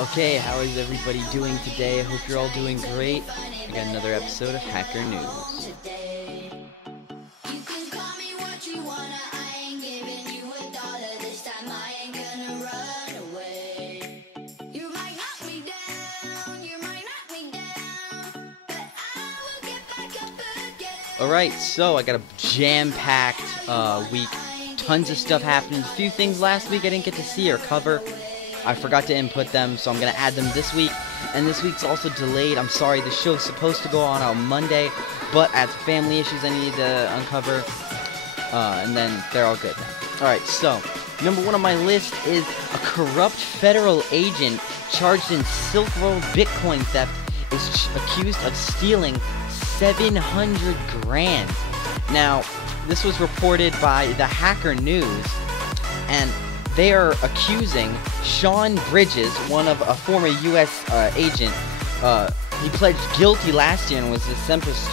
Okay, how is everybody doing today? I hope you're all doing great. I got another episode of Hacker News. Alright, so I got a jam-packed week. Tons of stuff happening. A few things last week I didn't get to see or cover. I forgot to input them, so I'm going to add them this week. And this week's also delayed. I'm sorry, the show's supposed to go on Monday, but I had some family issues I needed to uncover. And then they're all good. Alright, so, number one on my list is a corrupt federal agent charged in SilkRoad Bitcoin theft is accused of stealing 700 grand. Now, this was reported by the Hacker News, and they are accusing Sean Bridges, a former U.S. agent. He pledged guilty last year and was sentenced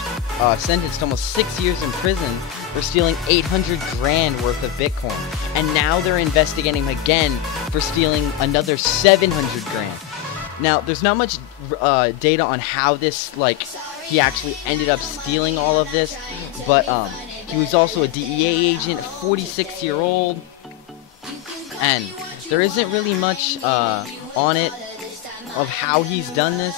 to almost 6 years in prison for stealing 800 grand worth of Bitcoin. And now they're investigating him again for stealing another 700 grand. Now, there's not much data on how this, he actually ended up stealing all of this, but he was also a DEA agent, 46-year-old, and there isn't really much on it of how he's done this,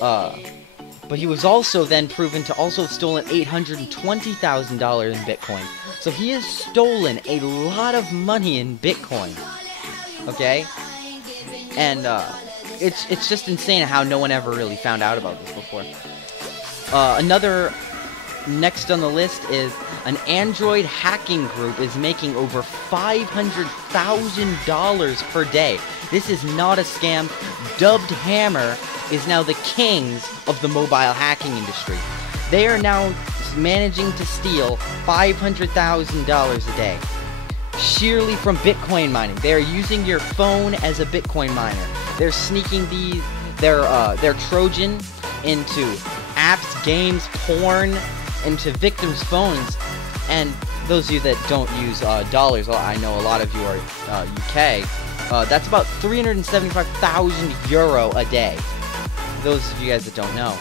but he was also then proven to also have stolen $820,000 in Bitcoin. So he has stolen a lot of money in Bitcoin, okay? And it's just insane how no one ever really found out about this before. Another next on the list is an Android hacking group is making over $500,000 per day. This is not a scam. Dubbed Hammer is now the kings of the mobile hacking industry. They are now managing to steal $500,000 a day, sheerly from Bitcoin mining. They are using your phone as a Bitcoin miner. They're sneaking their Trojan into apps, games, porn, into victims' phones. And those of you that don't use dollars, well, I know a lot of you are UK, that's about 375,000 euro a day. Those of you guys that don't know.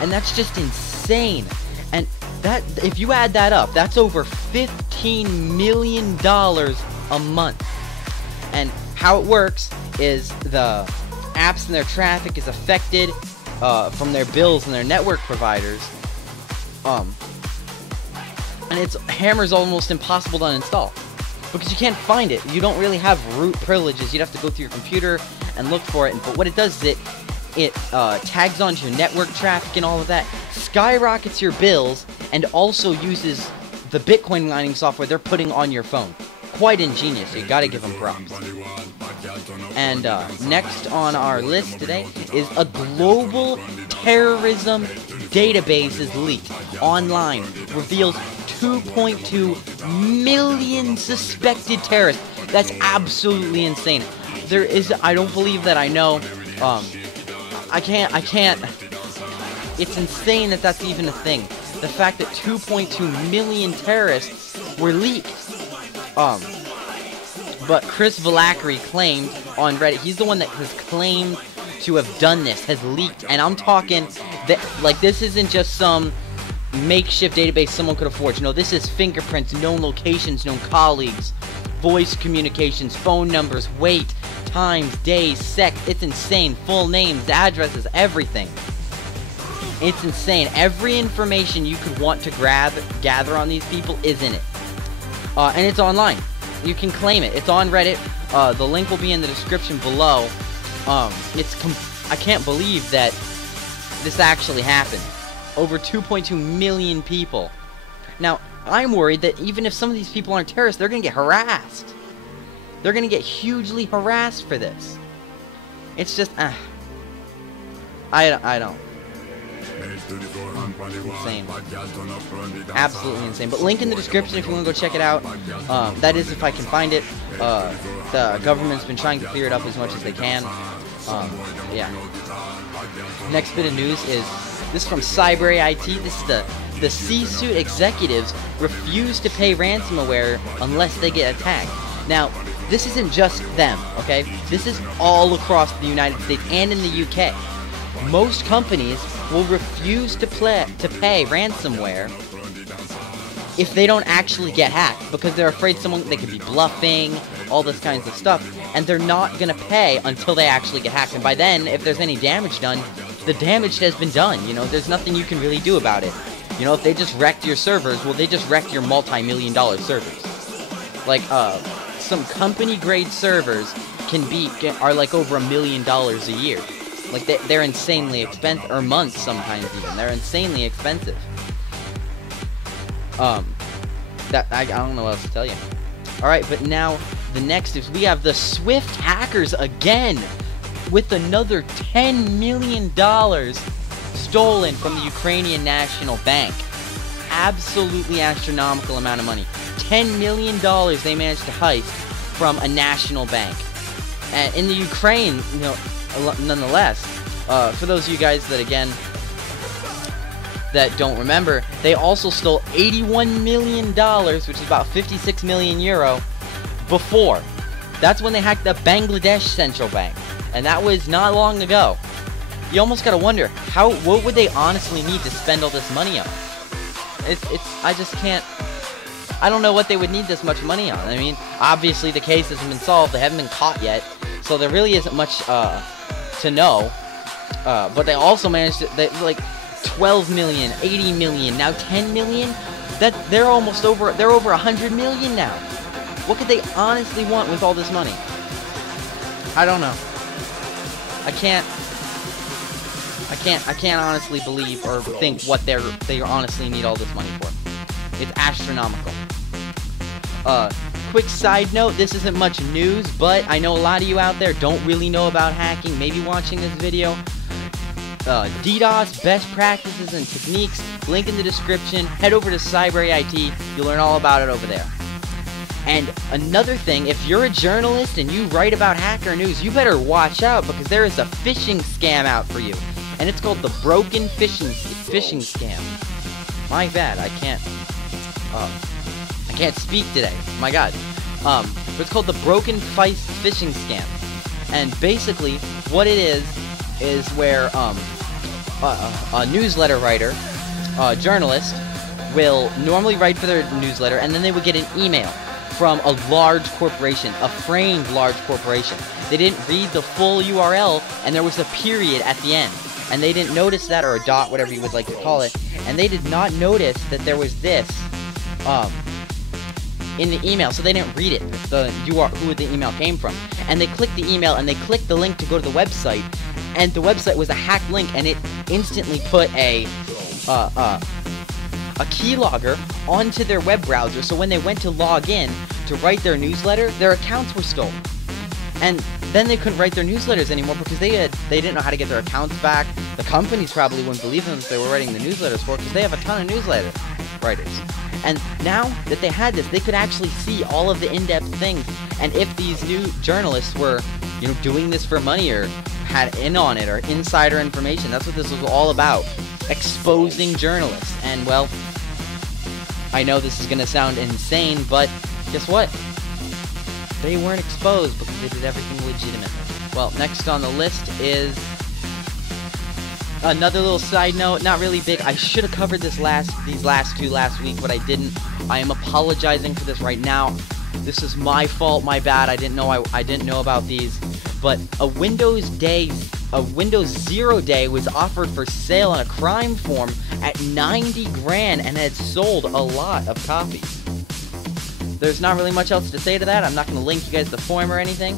And that's just insane. And that, if you add that up, that's over $15 million a month. And how it works is the apps and their traffic is affected from their bills and their network providers. And Hammer's almost impossible to uninstall because you can't find it. You don't really have root privileges. You'd have to go through your computer and look for it. But what it does is it tags onto your network traffic and all of that, skyrockets your bills, and also uses the Bitcoin mining software they're putting on your phone. Quite ingenious. So you gotta give them props. And next on our list today is a global terrorism database is leaked online, reveals 2.2 million suspected terrorists. That's absolutely insane. I don't believe that I know, I can't, it's insane that that's even a thing. The fact that 2.2 million terrorists were leaked. But Chris Valacri claimed on Reddit, he's the one that has claimed to have done this, has leaked, and I'm talking that, this isn't just some makeshift database someone could have forged. No, this is fingerprints, known locations, known colleagues, voice communications, phone numbers, weight, times, days, sex. It's insane. Full names, addresses, everything. It's insane. Every information you could want to gather on these people is in it. And it's online. You can claim it. It's on Reddit. The link will be in the description below. I can't believe that this actually happened. Over 2.2 million people. Now, I'm worried that even if some of these people aren't terrorists, they're going to get harassed. They're going to get hugely harassed for this. It's just, I don't. Insane. Absolutely insane. But link in the description if you want to go check it out. That is if I can find it. The government's been trying to clear it up as much as they can. Yeah. Next bit of news is this from Cyber IT. This is the C-suite executives refuse to pay ransomware unless they get attacked. Now, this isn't just them, okay? This is all across the United States and in the UK. Most companies will refuse to pay ransomware if they don't actually get hacked, because they're afraid they could be bluffing, all this kinds of stuff, and they're not gonna pay until they actually get hacked. And by then, if there's any damage done, the damage has been done. You know, there's nothing you can really do about it. You know, if they just wrecked your servers, well, they just wrecked your multi-million-dollar servers. Like, some company-grade servers are like over $1 million a year. Like, they're insanely expensive, or months sometimes even. They're insanely expensive. I don't know what else to tell you. Alright, but now, the next is we have the Swift hackers again, with another $10 million stolen from the Ukrainian National Bank. Absolutely astronomical amount of money. $10 million they managed to heist from a national bank. And in the Ukraine, you know, nonetheless, for those of you guys that, again, that don't remember, they also stole $81 million, which is about 56 million euro, before. That's when they hacked the Bangladesh Central Bank. And that was not long ago. You almost gotta wonder, what would they honestly need to spend all this money on? I just can't, I don't know what they would need this much money on. I mean, obviously the case hasn't been solved, they haven't been caught yet, so there really isn't much, to know. But they also managed to, like, 12 million, 80 million, now 10 million? They're over 100 million now. What could they honestly want with all this money? I don't know. I can't honestly believe or think what they honestly need all this money for. It's astronomical. Quick side note, this isn't much news, but I know a lot of you out there don't really know about hacking, maybe watching this video. DDoS, best practices and techniques, link in the description. Head over to Cyber IT, you'll learn all about it over there. And another thing, if you're a journalist and you write about hacker news, you better watch out, because there is a phishing scam out for you. And it's called the Broken Phishing Scam. My bad, I can't speak today. My God. But it's called the Broken Phishing Scam. And basically, what it is where a newsletter writer, journalist, will normally write for their newsletter, and then they would get an email from a large corporation, a framed large corporation. They didn't read the full URL, and there was a period at the end. And they didn't notice that, or a dot, whatever you would like to call it, and they did not notice that there was this in the email, so they didn't read it, who the email came from. And they clicked the email, and they clicked the link to go to the website, and the website was a hacked link, and it instantly put a keylogger onto their web browser, so when they went to log in to write their newsletter, their accounts were stolen. And then they couldn't write their newsletters anymore because they didn't know how to get their accounts back. The companies probably wouldn't believe them if they were writing the newsletters for, because they have a ton of newsletter writers. And now that they had this, they could actually see all of the in-depth things. And if these new journalists were, you know, doing this for money or had in on it or insider information, that's what this was all about. Exposing journalists. And, well, I know this is going to sound insane, but guess what? They weren't exposed because they did everything legitimately. Well, next on the list is another little side note, not really big. I should have covered these last two last week, but I didn't. I am apologizing for this right now. This is my fault, my bad. I didn't know about these. But a Windows 0 day was offered for sale on a crime forum at 90 grand and had sold a lot of copies. There's not really much else to say to that. I'm not going to link you guys to the forum or anything,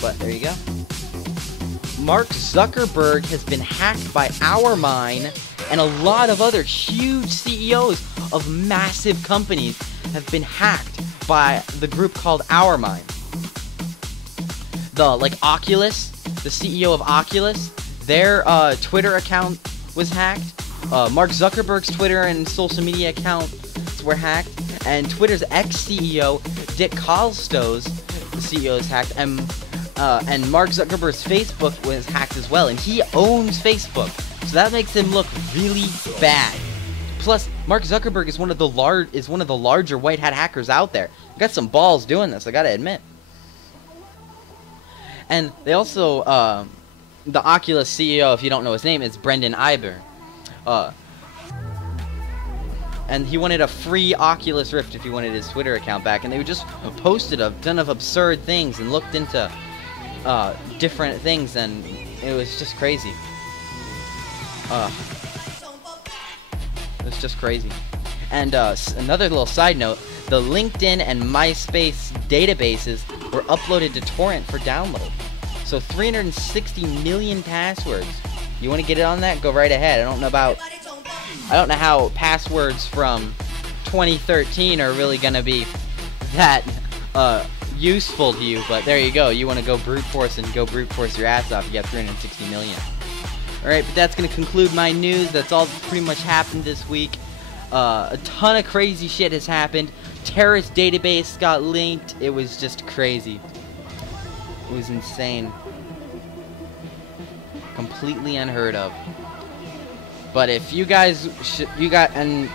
but there you go. Mark Zuckerberg has been hacked by ourmine, and a lot of other huge CEOs of massive companies have been hacked by the group called ourmine. Oculus, the CEO of Oculus, their Twitter account was hacked. Mark Zuckerberg's Twitter and social media accounts were hacked. And Twitter's ex-CEO, Dick Costos's CEO is hacked, and Mark Zuckerberg's Facebook was hacked as well, and he owns Facebook, so that makes him look really bad. Plus, Mark Zuckerberg is one of the larger white hat hackers out there. Got some balls doing this, I gotta admit. And they also, the Oculus CEO, if you don't know his name, is Brendan Eiber. And he wanted a free Oculus Rift if he wanted his Twitter account back. And they just posted a ton of absurd things and looked into different things, and it was just crazy. It was just crazy. And another little side note, the LinkedIn and MySpace databases were uploaded to torrent for download. So 360 million passwords. You want to get it on that? Go right ahead. I don't know how passwords from 2013 are really going to be that useful to you, but there you go. You want to go brute force and go brute force your ass off. You got 360 million. Alright, but that's going to conclude my news. That's all pretty much happened this week. A ton of crazy shit has happened. Terrorist database got linked. It was just crazy. It was insane. Completely unheard of. But if you guys and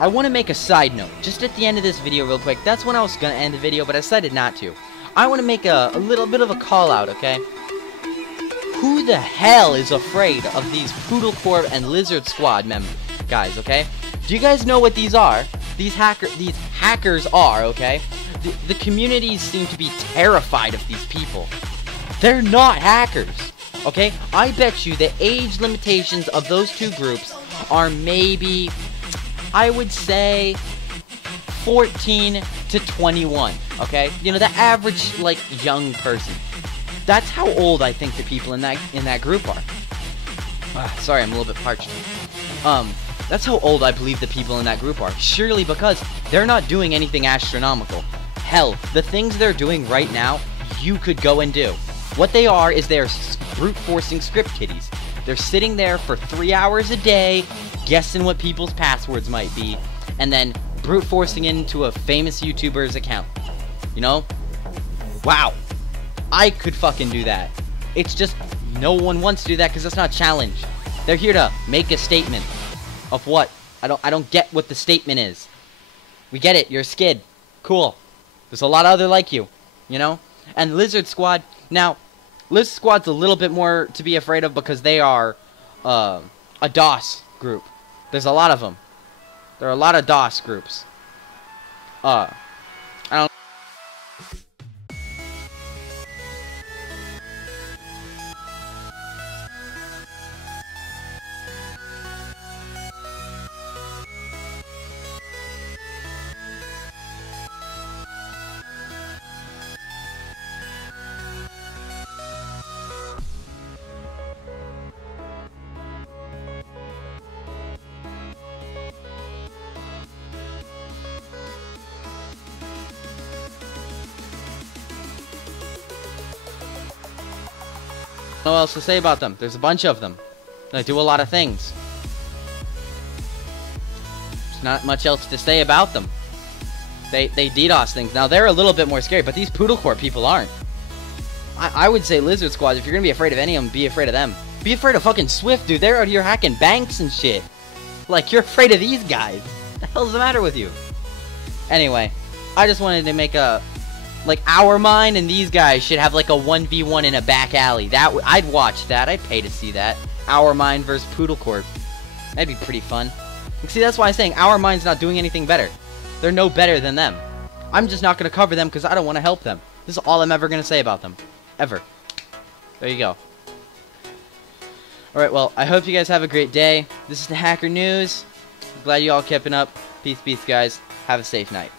I want to make a side note just at the end of this video real quick. That's when I was going to end the video, but I decided not to. I want to make a little bit of a call out, okay? Who the hell is afraid of these Poodle Corp and Lizard Squad guys, okay? Do you guys know what these are? These hackers are, okay? The communities seem to be terrified of these people. They're not hackers, okay? I bet you the age limitations of those two groups are maybe, I would say, 14 to 21, okay? You know, the average, like, young person. That's how old I think the people in that group are. Sorry, I'm a little bit parched. That's how old I believe the people in that group are. Surely because they're not doing anything astronomical. Hell, the things they're doing right now, you could go and do. What they are is they're brute forcing script kiddies. They're sitting there for 3 hours a day, guessing what people's passwords might be, and then brute forcing into a famous YouTuber's account. You know? Wow. I could fucking do that. It's just no one wants to do that because it's not a challenge. They're here to make a statement of what? I don't get what the statement is. We get it. You're a skid. Cool. There's a lot of other like you, you know? And Lizard Squad. Now, Lizard Squad's a little bit more to be afraid of because they are a DOS group. There's a lot of them. There are a lot of DOS groups. I don't. Know what else to say about them. There's a bunch of them. They do a lot of things. There's not much else to say about them. They DDoS things. Now, they're a little bit more scary, but these Poodle Corp people aren't. I would say Lizard Squad, if you're gonna be afraid of any of them, be afraid of them. Be afraid of fucking Swift, dude. They're out here hacking banks and shit. Like, you're afraid of these guys. What the hell's the matter with you? Anyway, I just wanted to make a... Like, ourmine and these guys should have, like, a 1v1 in a back alley. I'd watch that. I'd pay to see that. Ourmine versus Poodle Corp. That'd be pretty fun. See, that's why I'm saying ourmine's not doing anything better. They're no better than them. I'm just not going to cover them because I don't want to help them. This is all I'm ever going to say about them. Ever. There you go. Alright, well, I hope you guys have a great day. This is the Hacker News. Glad you all keeping up. Peace, guys. Have a safe night.